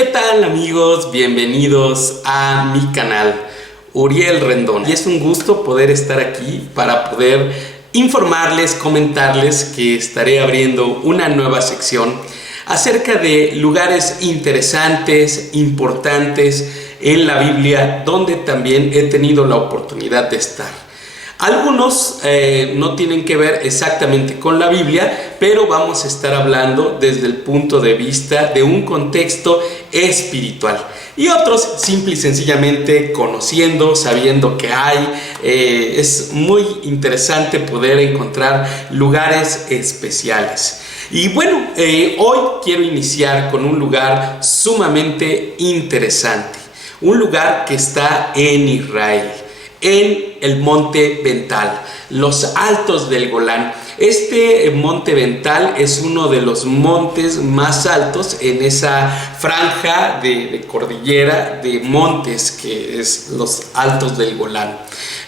¿Qué tal, amigos? Bienvenidos a mi canal, Uriel Rendón. Y es un gusto poder estar aquí para poder informarles, comentarles que estaré abriendo una nueva sección acerca de lugares interesantes, importantes en la Biblia, donde también he tenido la oportunidad de estar. Algunos no tienen que ver exactamente con la Biblia, pero vamos a estar hablando desde el punto de vista de un contexto espiritual. Y otros simple y sencillamente conociendo, sabiendo que hay. Es muy interesante poder encontrar lugares especiales. Y bueno, hoy quiero iniciar con un lugar sumamente interesante. Un lugar que está en Israel, en el Monte Bental, los altos del Golán. Este Monte Bental es uno de los montes más altos en esa franja de cordillera de montes que es los altos del Golán.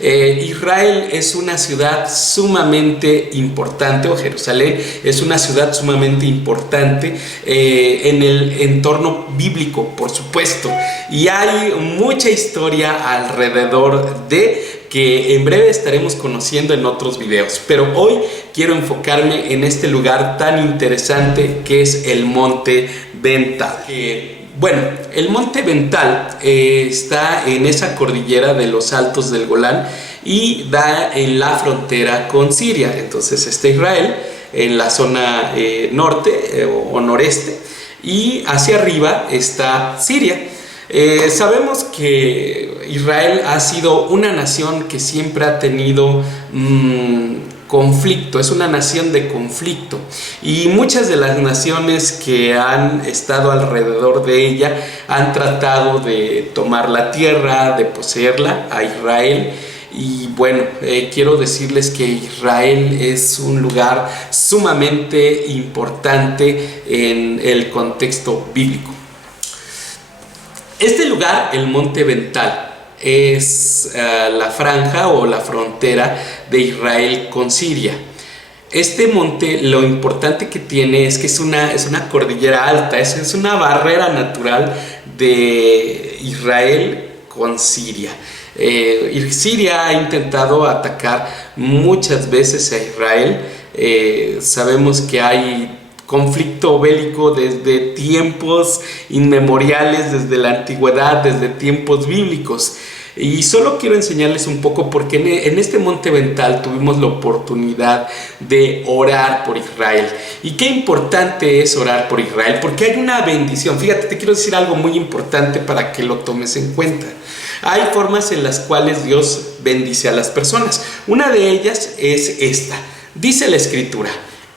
Israel es una ciudad sumamente importante, o Jerusalén es una ciudad sumamente importante en el entorno bíblico, por supuesto, y hay mucha historia alrededor de que en breve estaremos conociendo en otros videos, pero hoy quiero enfocarme en este lugar tan interesante que es el Monte Bental. Bueno, el Monte Bental está en esa cordillera de los altos del Golán y da en la frontera con Siria. Entonces está Israel en la zona norte o noreste, y hacia arriba está Siria. Sabemos que Israel ha sido una nación que siempre ha tenido conflicto, es una nación de conflicto, y muchas de las naciones que han estado alrededor de ella han tratado de tomar la tierra, de poseerla a Israel. Y bueno, quiero decirles que Israel es un lugar sumamente importante en el contexto bíblico. Este lugar, el Monte Bental, es la franja o la frontera de Israel con Siria. Este monte, lo importante que tiene es que es una cordillera alta, es una barrera natural de Israel con Siria. Siria ha intentado atacar muchas veces a Israel. Sabemos que hay conflicto bélico desde tiempos inmemoriales, desde la antigüedad, desde tiempos bíblicos. Y solo quiero enseñarles un poco porque en este Monte Bental tuvimos la oportunidad de orar por Israel. Y qué importante es orar por Israel, porque hay una bendición. Fíjate, te quiero decir algo muy importante para que lo tomes en cuenta. Hay formas en las cuales Dios bendice a las personas. Una de ellas es esta. Dice la Escritura: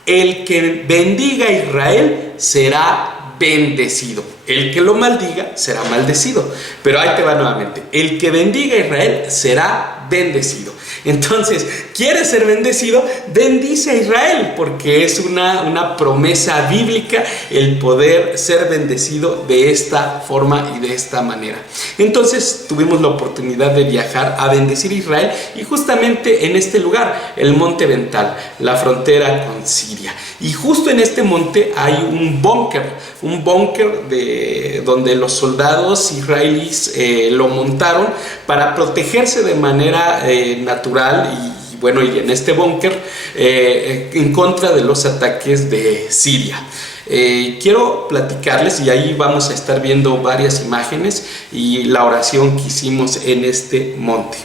el que bendiga a Israel será bendecido, el que lo maldiga será maldecido. Pero ahí te va nuevamente: el que bendiga a Israel será bendecido. Entonces, ¿quieres ser bendecido? Bendice a Israel, porque es una promesa bíblica el poder ser bendecido de esta forma y de esta manera. Entonces tuvimos la oportunidad de viajar a bendecir a Israel, y justamente en este lugar, el Monte Bental, la frontera con Siria. Y justo en este monte hay un búnker donde los soldados israelíes lo montaron para protegerse de manera natural y en este búnker en contra de los ataques de Siria. Quiero platicarles, y ahí vamos a estar viendo varias imágenes y la oración que hicimos en este monte.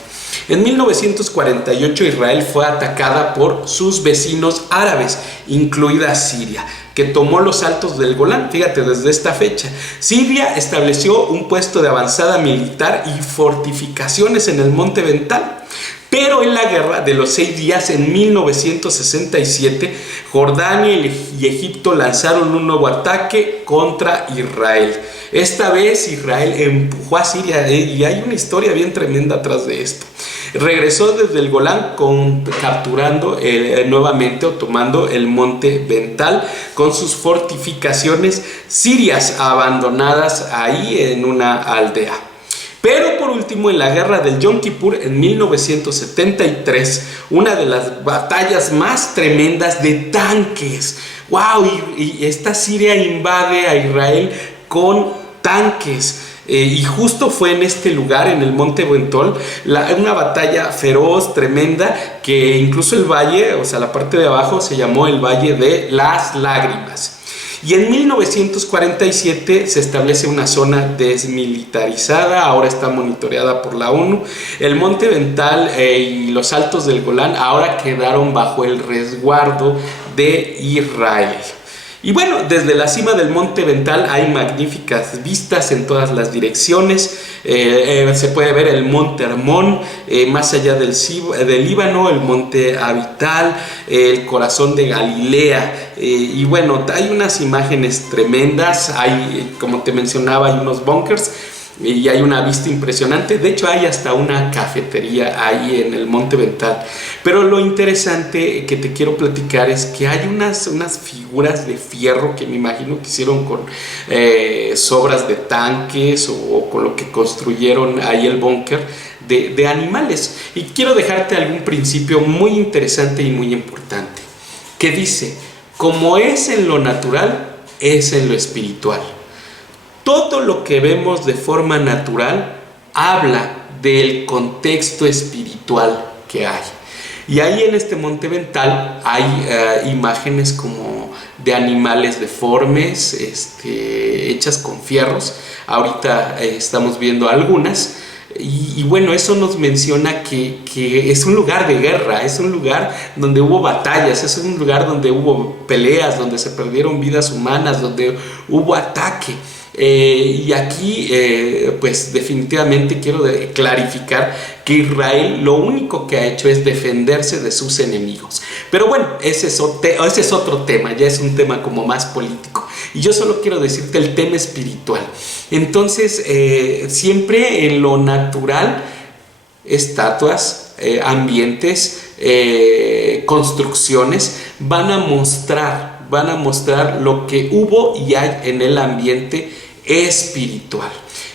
En 1948 Israel fue atacada por sus vecinos árabes, incluida Siria, que tomó los altos del Golán. Fíjate, desde esta fecha Siria estableció un puesto de avanzada militar y fortificaciones en el Monte Bental. Pero en la guerra de los 6 días, en 1967, Jordania y Egipto lanzaron un nuevo ataque contra Israel. Esta vez Israel empujó a Siria, y hay una historia bien tremenda atrás de esto. Regresó desde el Golán capturando nuevamente o tomando el Monte Bental con sus fortificaciones sirias abandonadas ahí en una aldea. Pero por último, en la guerra del Yom Kippur en 1973, una de las batallas más tremendas de tanques. ¡Wow! Y esta Siria invade a Israel con tanques. Y justo fue en este lugar, en el Monte Ventol, una batalla feroz, tremenda, que incluso el valle, o sea, la parte de abajo, se llamó el Valle de las Lágrimas. Y en 1947 se establece una zona desmilitarizada, ahora está monitoreada por la ONU. El Monte Vental y los Altos del Golán ahora quedaron bajo el resguardo de Israel. Y bueno, desde la cima del Monte Vental hay magníficas vistas en todas las direcciones. Se puede ver el Monte Hermón, más allá del Líbano, el Monte Abital, el corazón de Galilea. Y bueno, hay unas imágenes tremendas. Hay, como te mencionaba, hay unos bunkers y hay una vista impresionante. De hecho, hay hasta una cafetería ahí en el Monte Vental. Pero lo interesante que te quiero platicar es que hay unas figuras de fierro que me imagino que hicieron con sobras de tanques o con lo que construyeron ahí el búnker de animales. Y quiero dejarte algún principio muy interesante y muy importante, que dice: como es en lo natural, es en lo espiritual. Todo lo que vemos de forma natural habla del contexto espiritual que hay. Y ahí en este Monte Vental hay imágenes como de animales deformes, hechas con fierros. Ahorita estamos viendo algunas. Y bueno, eso nos menciona que es un lugar de guerra, es un lugar donde hubo batallas, es un lugar donde hubo peleas, donde se perdieron vidas humanas, donde hubo ataque. Y aquí pues definitivamente quiero clarificar que Israel lo único que ha hecho es defenderse de sus enemigos. Pero bueno, ese es otro tema, ya es un tema como más político. Y yo solo quiero decirte el tema espiritual. Entonces, siempre en lo natural, estatuas, ambientes, construcciones van a mostrar lo que hubo y hay en el ambiente espiritual.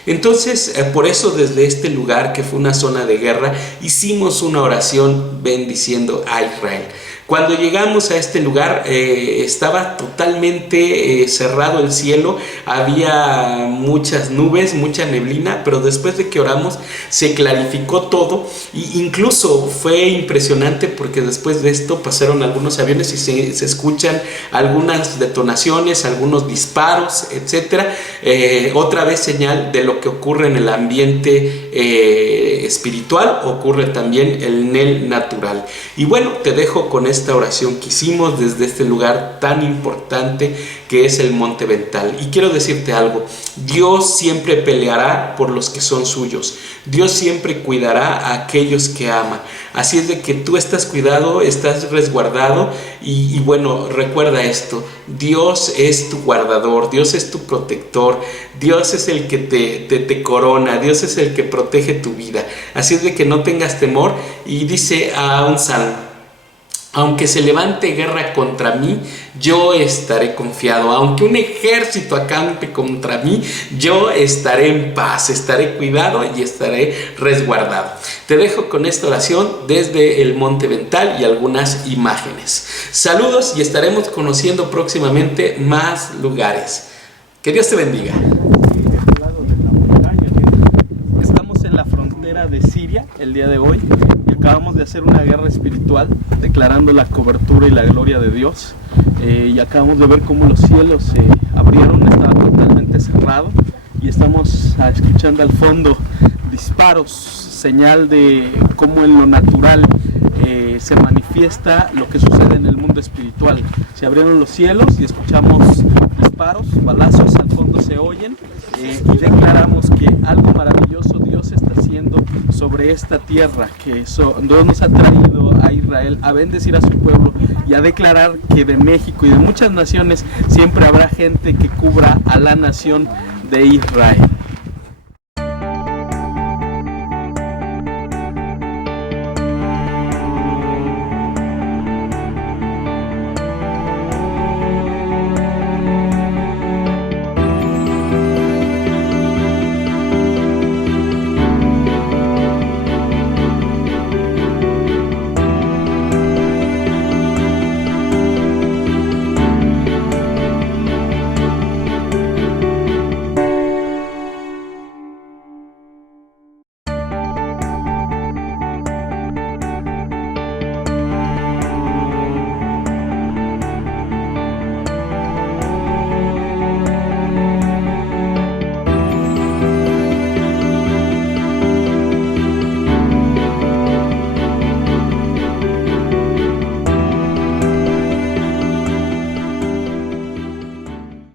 Entonces, por eso desde este lugar, que fue una zona de guerra, hicimos una oración bendiciendo a Israel. Cuando llegamos a este lugar estaba totalmente cerrado el cielo, había muchas nubes, mucha neblina, pero después de que oramos se clarificó todo. E incluso fue impresionante porque después de esto pasaron algunos aviones y se escuchan algunas detonaciones, algunos disparos, etc. Otra vez señal de lo que ocurre en el ambiente espiritual, ocurre también en el natural. Y bueno, te dejo con esta oración que hicimos desde este lugar tan importante que es el Monte Vental. Y quiero decirte algo: Dios siempre peleará por los que son suyos. Dios siempre cuidará a aquellos que ama. Así es de que tú estás cuidado, estás resguardado y bueno, recuerda esto: Dios es tu guardador, Dios es tu protector, Dios es el que te corona, Dios es el que protege tu vida. Así es de que no tengas temor. Y dice a un salmo: aunque se levante guerra contra mí, yo estaré confiado. Aunque un ejército acampe contra mí, yo estaré en paz, estaré cuidado y estaré resguardado. Te dejo con esta oración desde el Monte Vental y algunas imágenes. Saludos y estaremos conociendo próximamente más lugares. Que Dios te bendiga. Estamos en la frontera de Siria el día de hoy. Acabamos de hacer una guerra espiritual declarando la cobertura y la gloria de Dios, y acabamos de ver cómo los cielos se abrieron, estaba totalmente cerrado y estamos escuchando al fondo disparos, señal de cómo en lo natural se manifiesta lo que sucede en el mundo espiritual. Se abrieron los cielos y escuchamos disparos, balazos, al fondo se oyen, y declaramos que algo maravilloso Dios está haciendo sobre esta tierra, que Dios nos ha traído a Israel a bendecir a su pueblo y a declarar que de México y de muchas naciones siempre habrá gente que cubra a la nación de Israel.